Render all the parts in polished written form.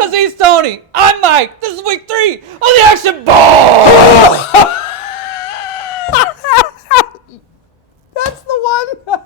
Because he's Tony. I'm Mike. This is week 3 of the Action Ball. That's the one.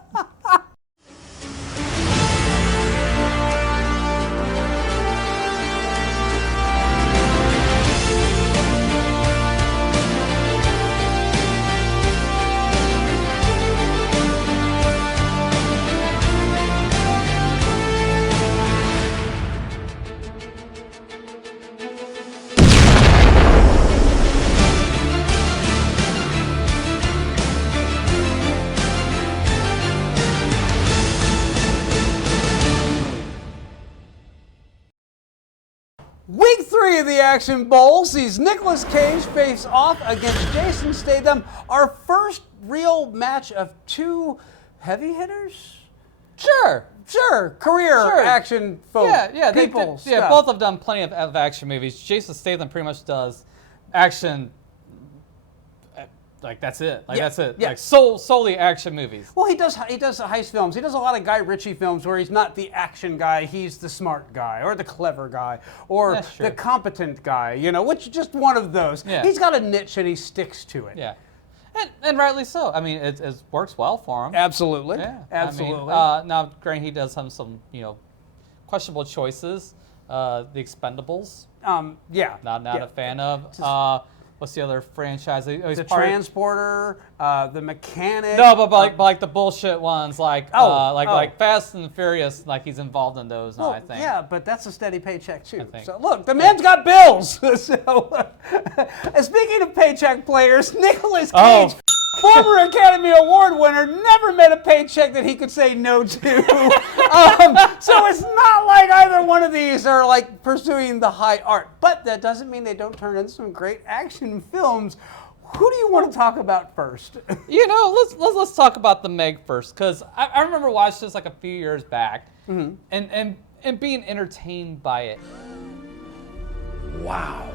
Week 3 of the Action Bowl sees Nicolas Cage face off against Jason Statham. Our first real match of 2 heavy hitters? Sure. Career action folk. People. Both have done plenty of action movies. Jason Statham pretty much does action. Like that's it. That's it. Yeah. Like solely action movies. Well, he does heist films. He does a lot of Guy Ritchie films where he's not the action guy, he's the smart guy or the clever guy or the competent guy, which is just one of those. Yeah. He's got a niche and he sticks to it. Yeah. And rightly so. I mean, it works well for him. Absolutely. Yeah. Absolutely. I mean, now, granted, he does have some, questionable choices. The Expendables. Not a fan of. What's the other franchise? The Transporter, the Mechanic. No, but like the bullshit ones, like Fast and Furious, like he's involved in those now, I think. Yeah, but that's a steady paycheck too. I think. So look, the man's got bills. So, speaking of paycheck players, Nicolas Cage, former Academy Award winner, never met a paycheck that he could say no to. So it's not like either one of these are like pursuing the high art. But that doesn't mean they don't turn into some great action films. Who do you want to talk about first? Let's talk about the Meg first, because I remember watching this like a few years back, and being entertained by it. Wow.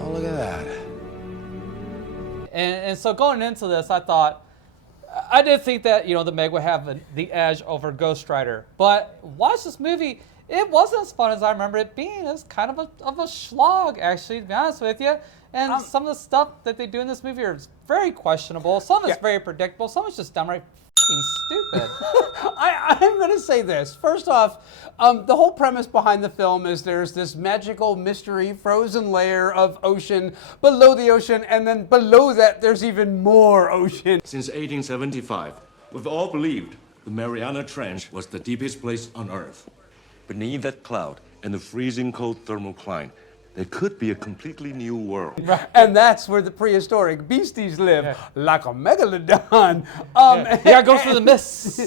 Oh, look at that. And so going into this, I did think that, the Meg would have the edge over Ghostrider. But watch this movie, it wasn't as fun as I remember it being. It was kind of a slog, actually, to be honest with you. And some of the stuff that they do in this movie is very questionable. Some of it's very predictable. Some is just downright fucking stupid. I'm going to say this. First off, the whole premise behind the film is there's this magical mystery frozen layer of ocean below the ocean, and then below that there's even more ocean. Since 1875, we've all believed the Mariana Trench was the deepest place on Earth. Beneath that cloud and the freezing cold thermal climate, there could be a completely new world. And that's where the prehistoric beasties live, like a megalodon. Go through the mist.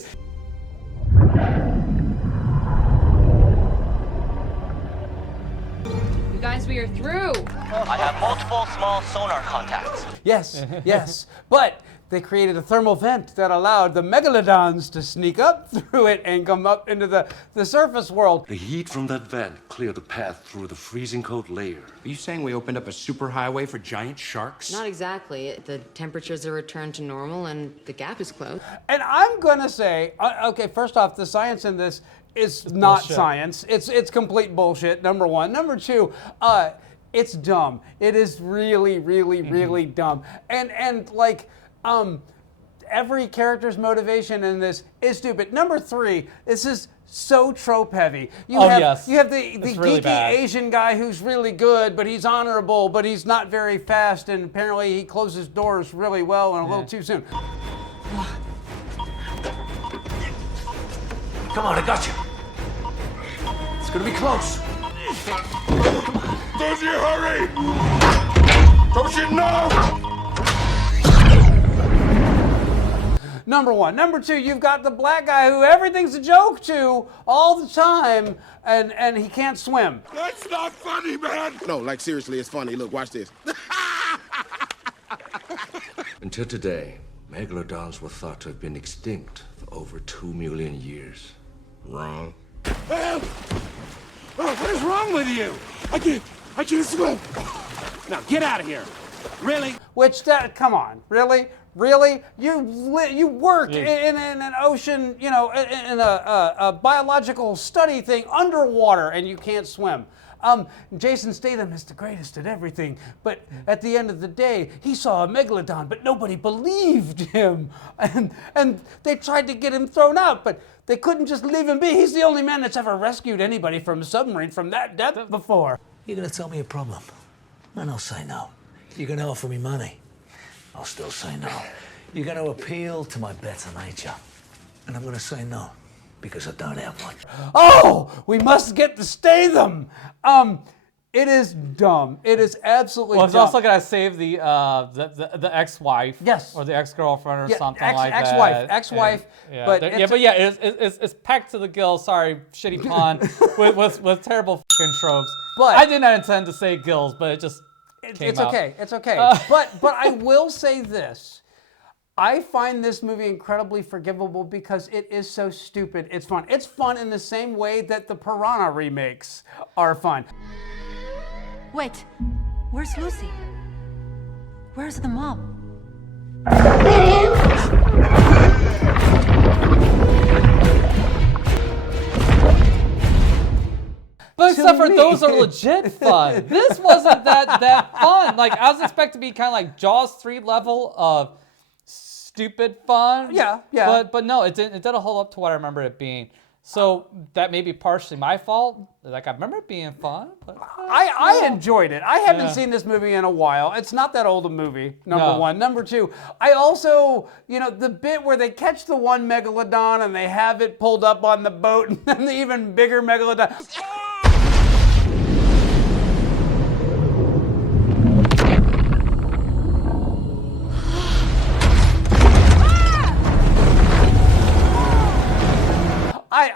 You guys, we are through. I have multiple small sonar contacts. Yes. But they created a thermal vent that allowed the megalodons to sneak up through it and come up into the surface world. The heat from that vent cleared the path through the freezing cold layer. Are you saying we opened up a superhighway for giant sharks? Not exactly. The temperatures are returned to normal and the gap is closed. And I'm going to say, okay, first off, the science in this is not bullshit. science. It's complete bullshit, number one. Number two, it's dumb. It is really, really, really dumb. And like, every character's motivation in this is stupid. Number three, this is so trope heavy. You have the really geeky bad. Asian guy who's really good, but he's honorable, but he's not very fast, and apparently he closes doors really well and a little too soon. Come on, I got you. It's gonna be close. Don't you hurry! Don't you know? Number one. Number two, you've got the black guy who everything's a joke to all the time, and he can't swim. That's not funny, man! No, like seriously, it's funny. Look, watch this. Until today, megalodons were thought to have been extinct for over 2 million years. Wrong. What is wrong with you? I can't swim. Now get out of here. Really? Come on, really? Really? You work in an ocean, in a biological study thing underwater, and you can't swim. Jason Statham is the greatest at everything, but at the end of the day, he saw a megalodon, but nobody believed him. And they tried to get him thrown out, but they couldn't just leave him be. He's the only man that's ever rescued anybody from a submarine from that depth before. You're gonna tell me a problem, and I'll say no. You're gonna offer me money, I'll still say no. You're gonna appeal to my better nature, and I'm gonna say no. Because I don't have one. Oh, we must get to Statham. It is dumb. It is absolutely Well, dumb. he's also gonna save the ex-wife. Yes. Or the ex-girlfriend or something like ex-wife, that. ex-wife. Yeah, But it's packed to the gills. Sorry, shitty pun with terrible fucking tropes. But I did not intend to say gills, but it just came it's out. okay. It's okay. But I will say this. I find this movie incredibly forgivable because it is so stupid. It's fun. It's fun in the same way that the Piranha remakes are fun. Wait, where's Lucy? Where's the mom? But except for those are legit fun. This wasn't that fun. Like I was expecting to be kind of like Jaws 3 level of stupid fun. Yeah. But no, it didn't hold up to what I remember it being. So that may be partially my fault. Like I remember it being fun. But, I enjoyed it. I haven't seen this movie in a while. It's not that old a movie, number one. Number two, I also, the bit where they catch the one megalodon and they have it pulled up on the boat and then the even bigger megalodon.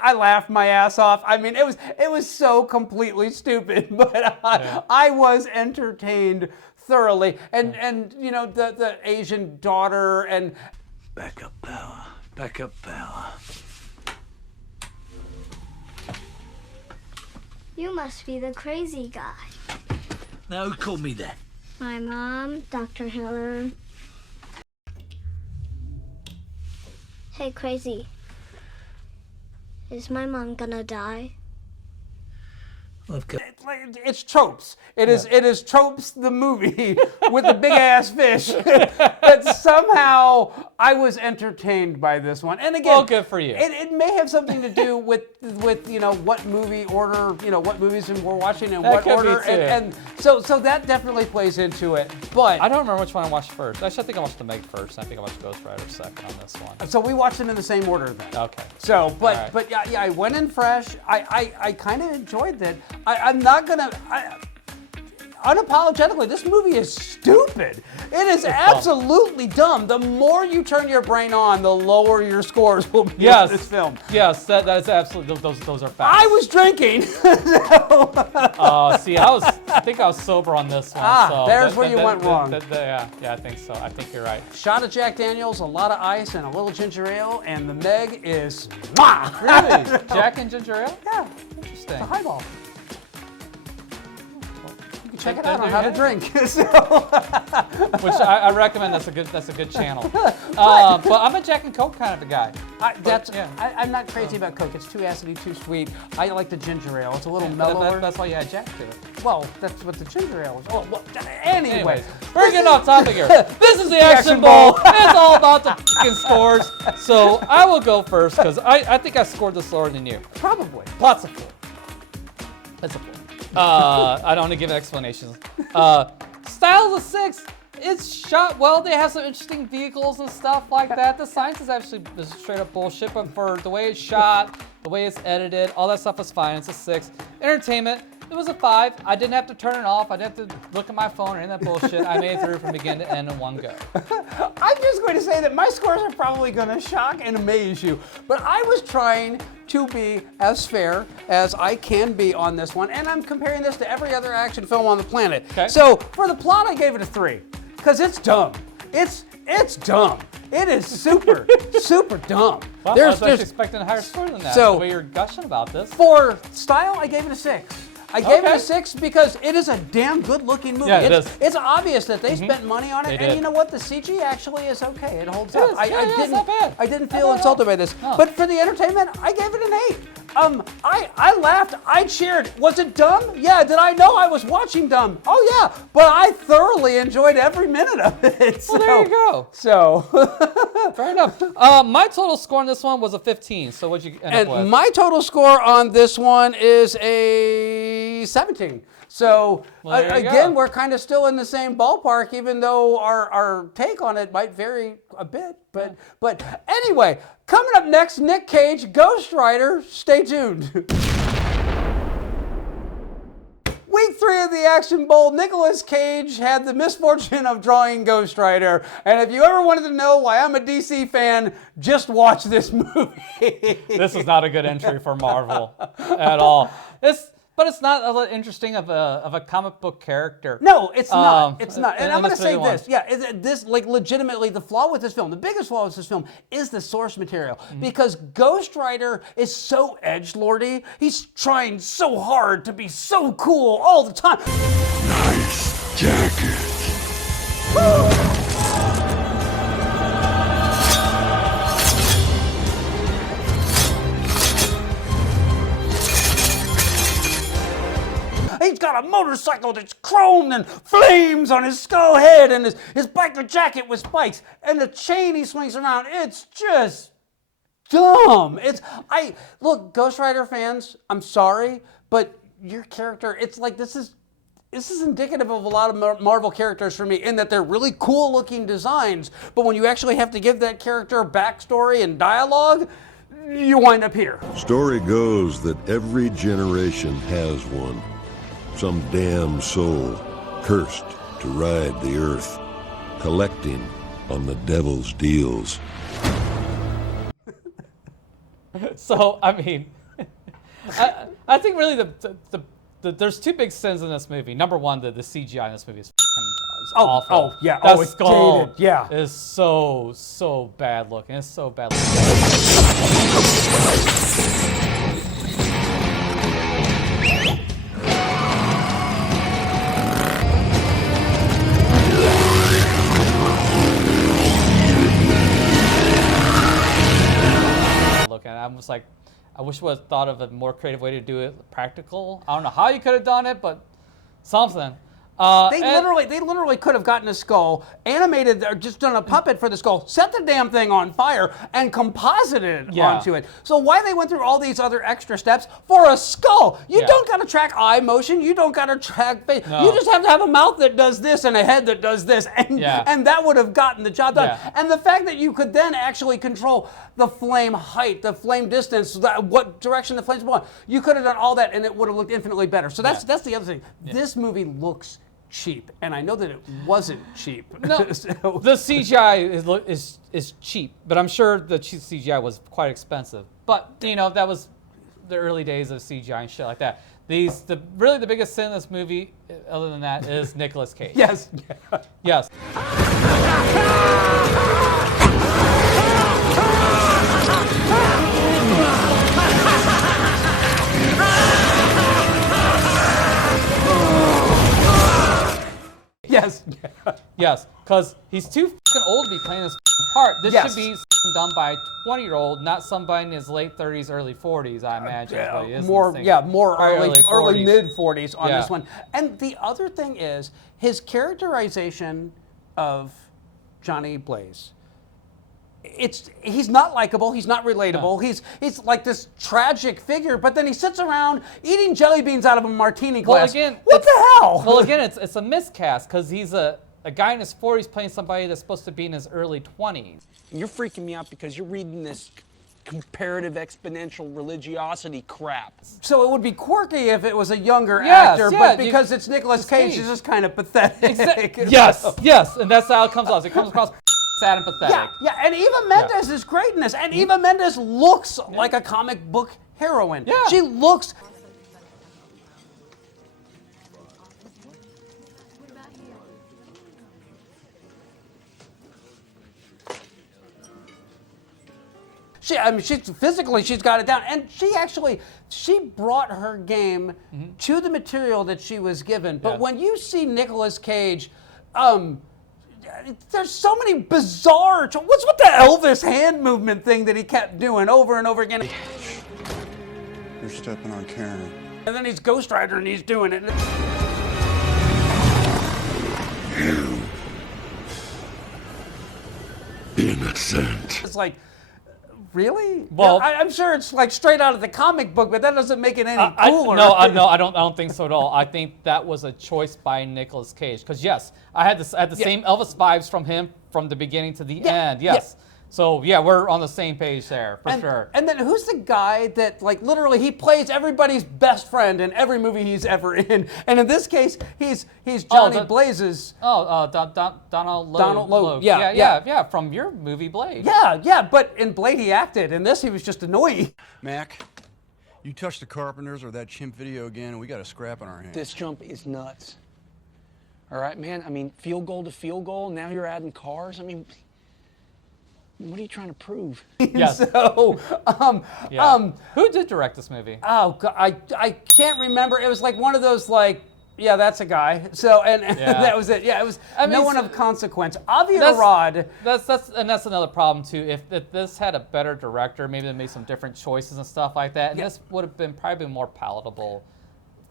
I laughed my ass off. I mean, it was so completely stupid, but I was entertained thoroughly. And the Asian daughter and Backup power. Backup power. You must be the crazy guy. Now, who called me that? My mom, Dr. Hiller. Hey, crazy. Is my mom gonna die? It's Tropes. It is Tropes the movie with the big ass fish. But somehow I was entertained by this one. And again, well, good for you. It may have something to do with what movie order, what movies we're watching and what order, and so that definitely plays into it. But I don't remember which one I watched first. Actually, I think I watched The Meg first. I think I watched Ghostrider second on this one. So we watched them in the same order then. Okay. So, but yeah, I went in fresh. I kind of enjoyed that. I'm not gonna. Unapologetically, this movie is stupid. It is absolutely dumb. The more you turn your brain on, the lower your scores will be in this film. Yes, that is absolutely, those are facts. I was drinking. See, I think I was sober on this one. So there's where you went wrong. Yeah, I think so. I think you're right. Shot of Jack Daniels, a lot of ice, and a little ginger ale, and the Meg is Really? Jack and ginger ale? Yeah. Interesting. It's a highball. Check it out on how to drink. Which I recommend. That's a good channel. But I'm a Jack and Coke kind of a guy. I'm not crazy about Coke. It's too acidy, too sweet. I like the ginger ale. It's a little mellower. That's why you add Jack to it. Well, that's what the ginger ale is. Oh, well, anyway, we're getting off topic here. This is the Action Bowl. It's all about the fucking scores. So I will go first because I think I scored this lower than you. Probably. Lots of 4. That's a 4. I don't want to give explanations. Style's a 6. It's shot well. They have some interesting vehicles and stuff like that. The science is actually straight up bullshit, but for the way it's shot, the way it's edited, all that stuff is fine. It's a 6. Entertainment, it was a 5. I didn't have to turn it off. I didn't have to look at my phone or any of that bullshit. I made it through from beginning to end in one go. I'm just going to say that my scores are probably going to shock and amaze you, but I was trying to be as fair as I can be on this one, and I'm comparing this to every other action film on the planet. Okay. So for the plot, I gave it a 3, because it's dumb. It's dumb. It is super, super dumb. Well, I was actually expecting a higher score than that. So the way you're gushing about this. For style, I gave it a 6. I gave it Okay. a 6 because it is a damn good-looking movie. Yeah, it is. It's obvious that they spent money on it, They and did. you know what? The CG actually is okay. It holds It up. is. Yeah, it's not bad. I didn't Not feel bad at insulted all. by this. No. But for the entertainment, I gave it an 8. I laughed. I cheered. Was it dumb? Yeah. Did I know I was watching dumb? Oh yeah. But I thoroughly enjoyed every minute of it. Well, there you go. So. Fair enough. My total score on this one was a 15. So what'd you end up with? And my total score on this one is a 17. So Well, there you again, go. we're kind of still in the same ballpark, even though our take on it might vary a bit. But anyway, coming up next, Nick Cage, Ghostrider. Stay tuned. Week 3 of the Action Bowl, Nicolas Cage had the misfortune of drawing Ghostrider. And if you ever wanted to know why I'm a DC fan, just watch this movie. This is not a good entry for Marvel at all. But it's not interesting of a comic book character. No, it's not. It's not. And in I'm going to this say particular this. Yeah, this like legitimately the flaw with this film, the biggest flaw with this film is the source material. Because Ghostrider is so edgelordy. He's trying so hard to be so cool all the time. Nice jacket. He's got a motorcycle that's chromed and flames on his skull head and his biker jacket with spikes and the chain he swings around. It's just dumb. Look, Ghost Rider fans, I'm sorry, but your character, it's like this is indicative of a lot of Marvel characters for me in that they're really cool looking designs, but when you actually have to give that character backstory and dialogue, you wind up here. Story goes that every generation has one. Some damn soul cursed to ride the earth, collecting on the devil's deals. So, I mean, I think really there's two big sins in this movie. Number one, the CGI in this movie is awful. Oh, yeah. That It's skull dated. Yeah. is so bad looking. It's so bad looking. I'm just like, I wish we had thought of a more creative way to do it practical. I don't know how you could have done it, but something. They literally could have gotten a skull, animated, or just done a puppet for the skull, set the damn thing on fire, and composited onto it. So why they went through all these other extra steps for a skull? You don't got to track eye motion. You don't got to track face. No. You just have to have a mouth that does this and a head that does this, and that would have gotten the job done. Yeah. And the fact that you could then actually control the flame height, the flame distance, what direction the flames going, you could have done all that, and it would have looked infinitely better. So that's the other thing. This movie looks cheap, and I know that it wasn't cheap. No, So- the CGI is cheap, but I'm sure the CGI was quite expensive. But you know, that was the early days of CGI and shit like that. Really the biggest sin in this movie, other than that, is Nicolas Cage. Yes. Yes. Yes. Yes, because he's too fucking old to be playing this fucking part. This Yes. should be done by a 20-year-old, not somebody in his late 30s, early 40s, I imagine. is what he is in more this thing. early 40s. mid 40s on Yeah. this one. And the other thing is his characterization of Johnny Blaze. He's not likable. He's not relatable. He's like this tragic figure. But then he sits around eating jelly beans out of a martini glass. What the hell? Well, again, it's a miscast because he's a guy in his 40s playing somebody that's supposed to be in his early 20s. You're freaking me out because you're reading this comparative exponential religiosity crap. So it would be quirky if it was a younger Yes, actor, yeah, but because it's Nicolas Cage, Cage. it's just kind of pathetic. Yes, and that's how it comes off. It comes across sad and pathetic. Yeah, and Eva Mendes is great in this. And Eva Mendes looks like a comic book heroine. Yeah. She looks... I mean, she's got it down, and she brought her game to the material that she was given. But when you see Nicolas Cage, there's so many bizarre. What's with the Elvis hand movement thing that he kept doing over and over again? You're stepping on Karen. And then he's Ghostrider and he's doing it. You innocent. It's like, really? Well, I'm sure it's like straight out of the comic book, but that doesn't make it any cooler. No, I don't think so at all. I think that was a choice by Nicolas Cage. Because yes, I had the same Elvis vibes from him from the beginning to the end. Yes. So yeah, we're on the same page there for sure. And then who's the guy that like literally he plays everybody's best friend in every movie he's ever in? And in this case, he's Johnny Blaze's. Donald Logue. Yeah, from your movie Blade. Yeah. But in Blade he acted. In this he was just annoying. Mac, you touch the Carpenters or that chimp video again, and we got a scrap on our hands. This jump is nuts. All right, man. I mean, field goal to field goal. Now you're adding cars. I mean, what are you trying to prove? Yes. So, who did direct this movie? Oh, God, I can't remember. It was like one of those like, yeah, that's a guy. So and that was it. Yeah, it was no one of consequence. Avi Arad. That's another problem too. If this had a better director, maybe they made some different choices and stuff like that, and this would have been probably more palatable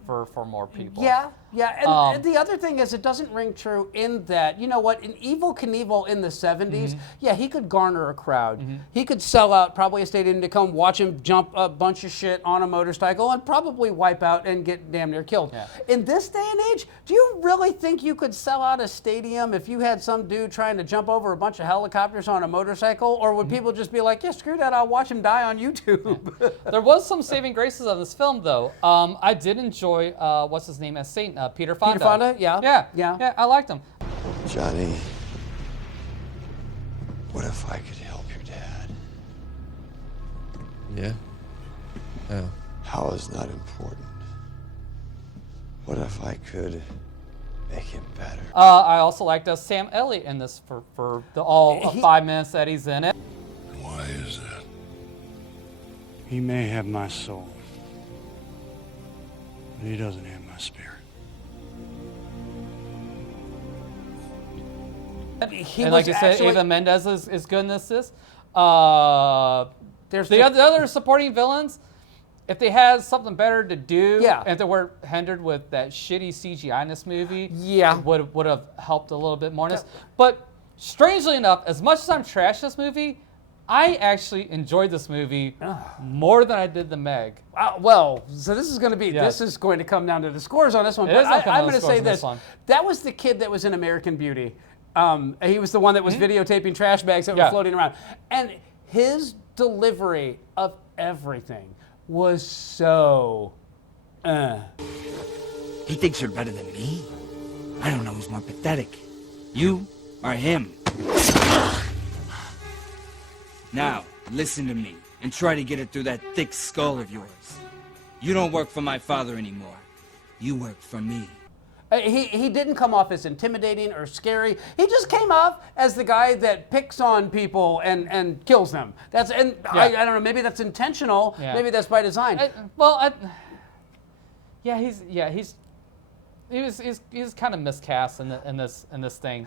for more people. Yeah. And the other thing is, it doesn't ring true in that, you know what, in Evel Knievel in the 70s, he could garner a crowd. He could sell out probably a stadium to come watch him jump a bunch of shit on a motorcycle and probably wipe out and get damn near killed. Yeah. In this day and age, do you really think you could sell out a stadium if you had some dude trying to jump over a bunch of helicopters on a motorcycle? Or would people just be like, yeah, screw that, I'll watch him die on YouTube? There was some saving graces of this film, though. I did enjoy, what's his name as Saint? Peter Fonda. Peter Fonda, yeah, I liked him. Johnny, what if I could help your dad? Yeah? How? How is not important. What if I could make him better? I also liked Sam Elliott in this for the 5 minutes that he's in it. Why is that? He may have my soul, but he doesn't have my spirit. And like you said, Eva Mendes is good in this. There's the other supporting villains. If they had something better to do, and they weren't hindered with that shitty CGI in this movie, would have helped a little bit more in this. But strangely enough, as much as I'm trash this movie, I actually enjoyed this movie more than I did The Meg. Well, so this is going to be this is going to come down to the scores on this one. But I'm going to say this: that was the kid that was in American Beauty. He was the one that was videotaping trash bags that were floating around. And his delivery of everything was so... He thinks you're better than me? I don't know who's more pathetic. You or him? Now, listen to me and try to get it through that thick skull of yours. You don't work for my father anymore. You work for me. He didn't come off as intimidating or scary. He just came off as the guy that picks on people and kills them. I don't know. Maybe that's intentional. Yeah. Maybe that's by design. He was kind of miscast in this thing.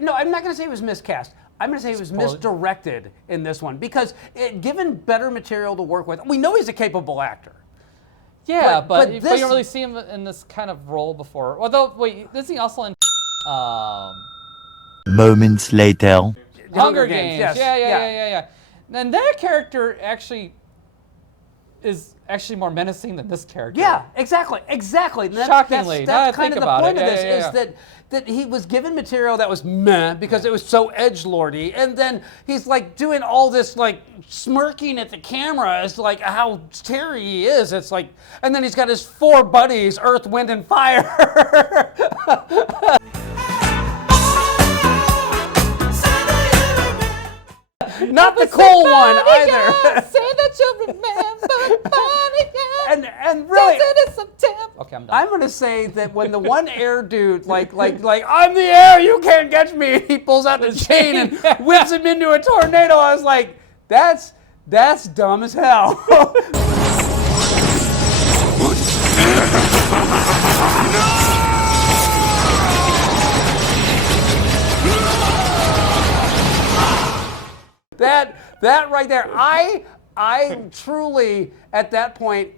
No, I'm not going to say he was miscast. I'm going to say he was misdirected in this one because given better material to work with, we know he's a capable actor. Yeah, but you don't really see him in this kind of role before. Although, wait, isn't he also in Moments later. Hunger Games? Yes. Yeah. And that character is actually more menacing than this character. Yeah, exactly. Shockingly, that's kind of the point of this is that he was given material that was meh because it was so edgelordy, and then he's like doing all this like smirking at the camera as like how scary he is. It's like, and then he's got his 4 buddies, Earth, Wind, and Fire. Not the cool one either. Say that you'll remember. And really, okay, I'm done. I'm gonna say that when the one air dude, like, I'm the air, you can't catch me, he pulls out the chain and whips him into a tornado. I was like, that's That's dumb as hell. That right there, I truly at that point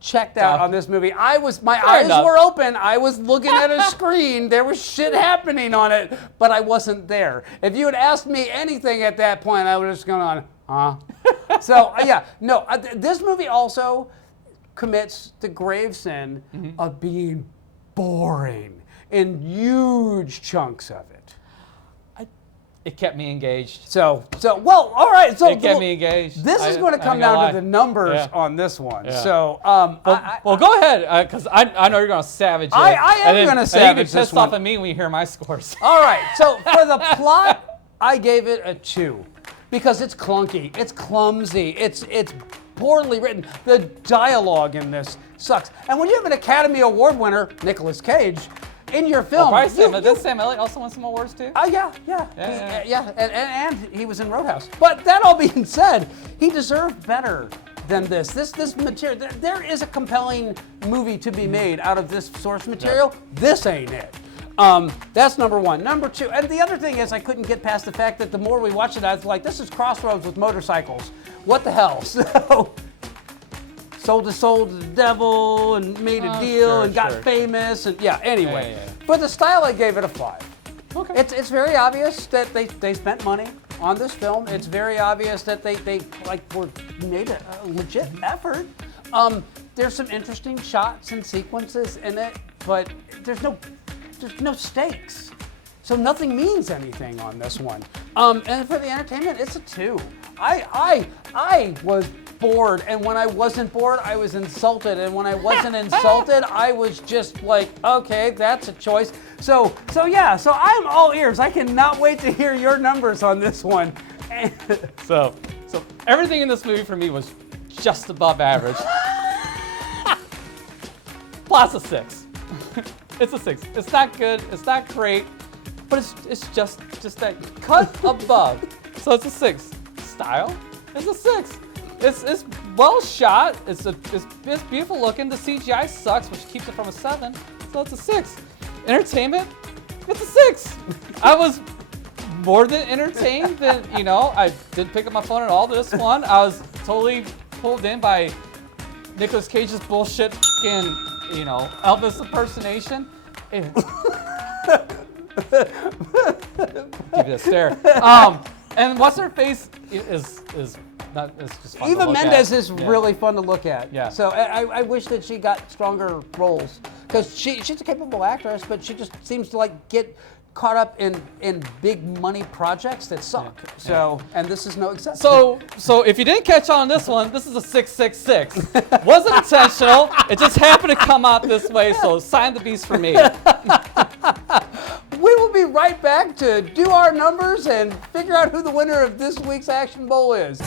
checked out on this movie. My eyes were open. I was looking at a screen. There was shit happening on it, but I wasn't there. If you had asked me anything at that point, I would have just gone on, So this movie also commits the grave sin of being boring in huge chunks of it. It kept me engaged. Well, all right. So it kept me engaged. This is going to come down to the numbers on this one. Yeah. So, well, go ahead, because I know you're going to savage it. I am going to savage this one. You get pissed off at me when you hear my scores. All right. So for the plot, I gave it a 2 because it's clunky, it's clumsy, it's poorly written. The dialogue in this sucks. And when you have an Academy Award winner, Nicolas Cage, in your film, did Sam Elliott also win some awards too? Yeah. And he was in Roadhouse. But that all being said, he deserved better than this. This material, there is a compelling movie to be made out of this source material. This ain't it. That's number one. Number two, and the other thing is I couldn't get past the fact that the more we watch it, I was like, this is Crossroads with motorcycles. What the hell? So, sold his soul to the devil and made a deal and got famous and anyway. For the style, I gave it a 5. Okay. It's very obvious that they spent money on this film. It's very obvious that they made a legit effort. There's some interesting shots and sequences in it, but there's no stakes. So nothing means anything on this one. And for the entertainment, it's a 2. I was bored, and when I wasn't bored, I was insulted, and when I wasn't insulted, I was just like, okay, that's a choice. So I'm all ears. I cannot wait to hear your numbers on this one. So everything in this movie for me was just above average. Plus a 6. It's a 6. It's not good. It's not great, but it's just that cut above. So it's a 6. Style is a 6. It's well shot. It's beautiful looking. The CGI sucks, which keeps it from a 7. So it's a 6. Entertainment, it's a 6. I was more than entertained than I didn't pick up my phone at all this one. I was totally pulled in by Nicolas Cage's bullshit Elvis impersonation. Give you a stare. And what's her face is not. It's just fun Eva to look Mendes at. is really fun to look at. Yeah. So I wish that she got stronger roles because she's a capable actress, but she just seems to get caught up in big money projects that suck. Yeah. So and this is no exception. So if you didn't catch on this one, this is a 666. Wasn't intentional. It just happened to come out this way. So sign the beast for me. We will be right back to do our numbers and figure out who the winner of this week's Action Bowl is.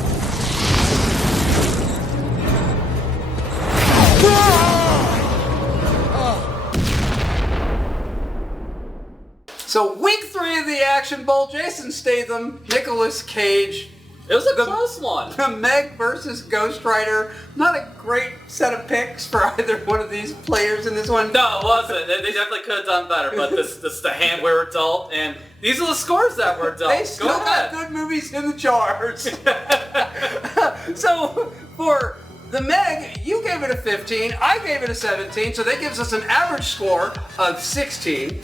So week 3 of the Action Bowl, Jason Statham, Nicolas Cage. It was a close one. The Meg versus Ghostrider. Not a great set of picks for either one of these players in this one. No, it wasn't. They definitely could have done better, but this is the hand we were dealt, and these are the scores that were dealt. They still got good movies in the jars. So for the Meg, you gave it a 15, I gave it a 17, so that gives us an average score of 16.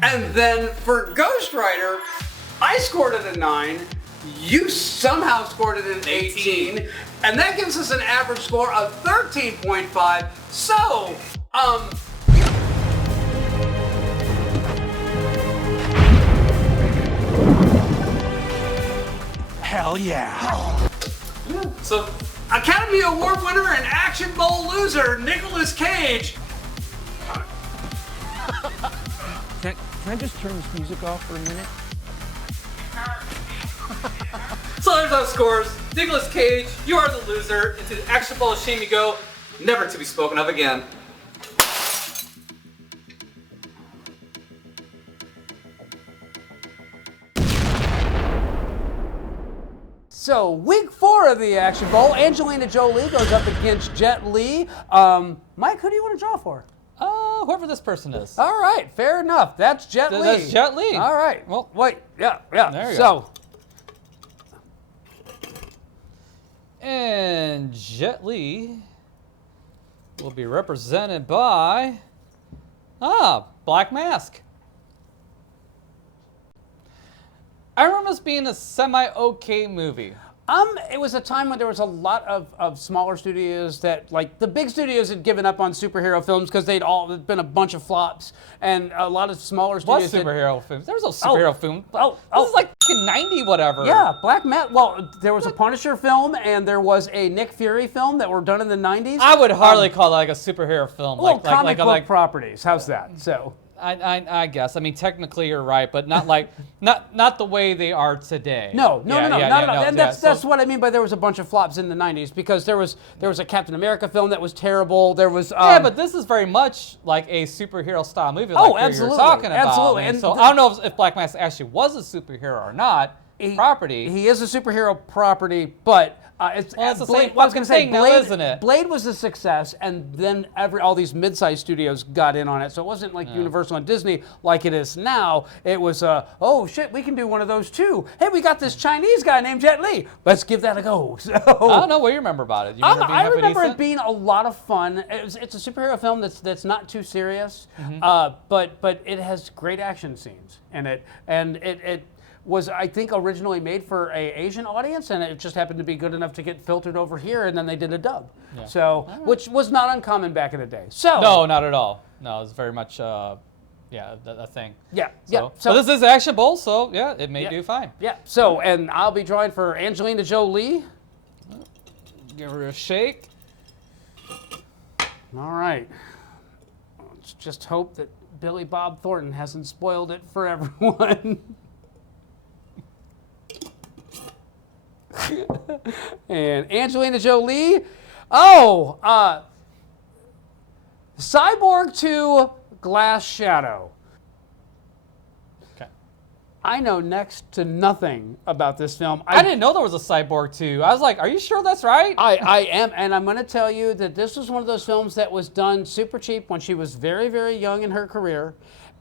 And then for Ghostrider, I scored it a 9. You somehow scored it an 18, and that gives us an average score of 13.5. So, Hell yeah. So, Academy Award winner and Action Bowl loser, Nicolas Cage. Can I just turn this music off for a minute? So there's our scores. Nicolas Cage, you are the loser. Into the Action Bowl of shame you go, never to be spoken of again. So, week 4 of the Action Bowl, Angelina Jolie goes up against Jet Li. Mike, who do you want to draw for? Whoever this person is. All right, fair enough. That's Jet Li. That's Jet Li. All right. Well, wait. Yeah. There you go. And Jet Li will be represented by Black Mask. I remember this being a semi-okay movie. It was a time when there was a lot of smaller studios that, like, the big studios had given up on superhero films because there'd been a bunch of flops, and a lot of smaller studios. What superhero films? There was no superhero film. This is like 90 whatever. Yeah, Black Mask. Well, there was a Punisher film, and there was a Nick Fury film that were done in the 90s. I would hardly call that like a superhero film. Well, comic book properties. How's that? So. I guess. I mean, technically you're right, but not like not the way they are today. No. And that's what I mean by there was a bunch of flops in the 90s, because there was a Captain America film that was terrible. There was but this is very much like a superhero style movie. Like absolutely, you're talking about. absolutely. And so I don't know if Black Mask actually was a superhero or not. Property. He is a superhero property, but it's the same fucking thing now, isn't it? Blade was a success, and then all these mid-sized studios got in on it. So it wasn't like Universal and Disney like it is now. It was, oh shit, we can do one of those too. Hey, we got this Chinese guy named Jet Li. Let's give that a go. So, I don't know what you remember about it. I remember it being a lot of fun. It's a superhero film that's not too serious, but it has great action scenes in it, and it was, I think, originally made for an Asian audience, and it just happened to be good enough to get filtered over here, and then they did a dub. Yeah. So, which was not uncommon back in the day. So no, not at all. No, it's very much, a thing. Yeah, So this is Action Bowl, so yeah, it may do fine. Yeah. So, and I'll be drawing for Angelina Jolie. Give her a shake. All right. Let's just hope that Billy Bob Thornton hasn't spoiled it for everyone. And Angelina Jolie, Cyborg to Glass Shadow. Okay. I know next to nothing about this film. I didn't know there was a Cyborg 2. I was like, are you sure that's right? I am, and I'm going to tell you that this was one of those films that was done super cheap when she was very, very young in her career.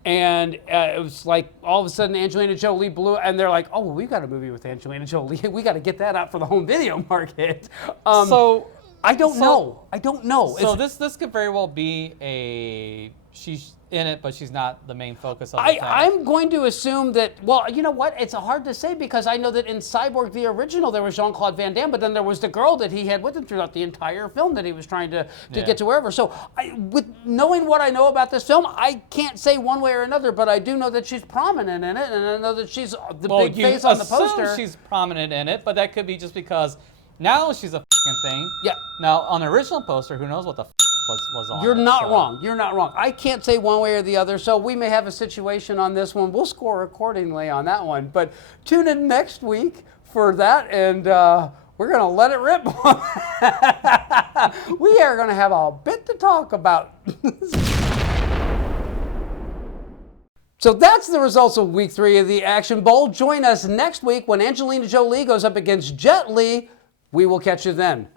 And it was like all of a sudden Angelina Jolie blew, and they're like, oh, well, we've got a movie with Angelina Jolie. We got to get that out for the home video market. I don't know. So this could very well be she's in it, but she's not the main focus of the thing. I'm going to assume that, well, you know what? It's hard to say, because I know that in Cyborg, the original, there was Jean-Claude Van Damme, but then there was the girl that he had with him throughout the entire film that he was trying to get to wherever. So with knowing what I know about this film, I can't say one way or another, but I do know that she's prominent in it, and I know that she's the big face on the poster. She's prominent in it, but that could be just because now she's a f***ing thing. Yeah. Now, on the original poster, who knows what the f*** was on You're not wrong. You're not wrong. I can't say one way or the other, so we may have a situation on this one. We'll score accordingly on that one. But tune in next week for that, and we're going to let it rip. We are going to have a bit to talk about. So that's the results of week 3 of the Action Bowl. Join us next week when Angelina Jolie goes up against Jet Li. We will catch you then.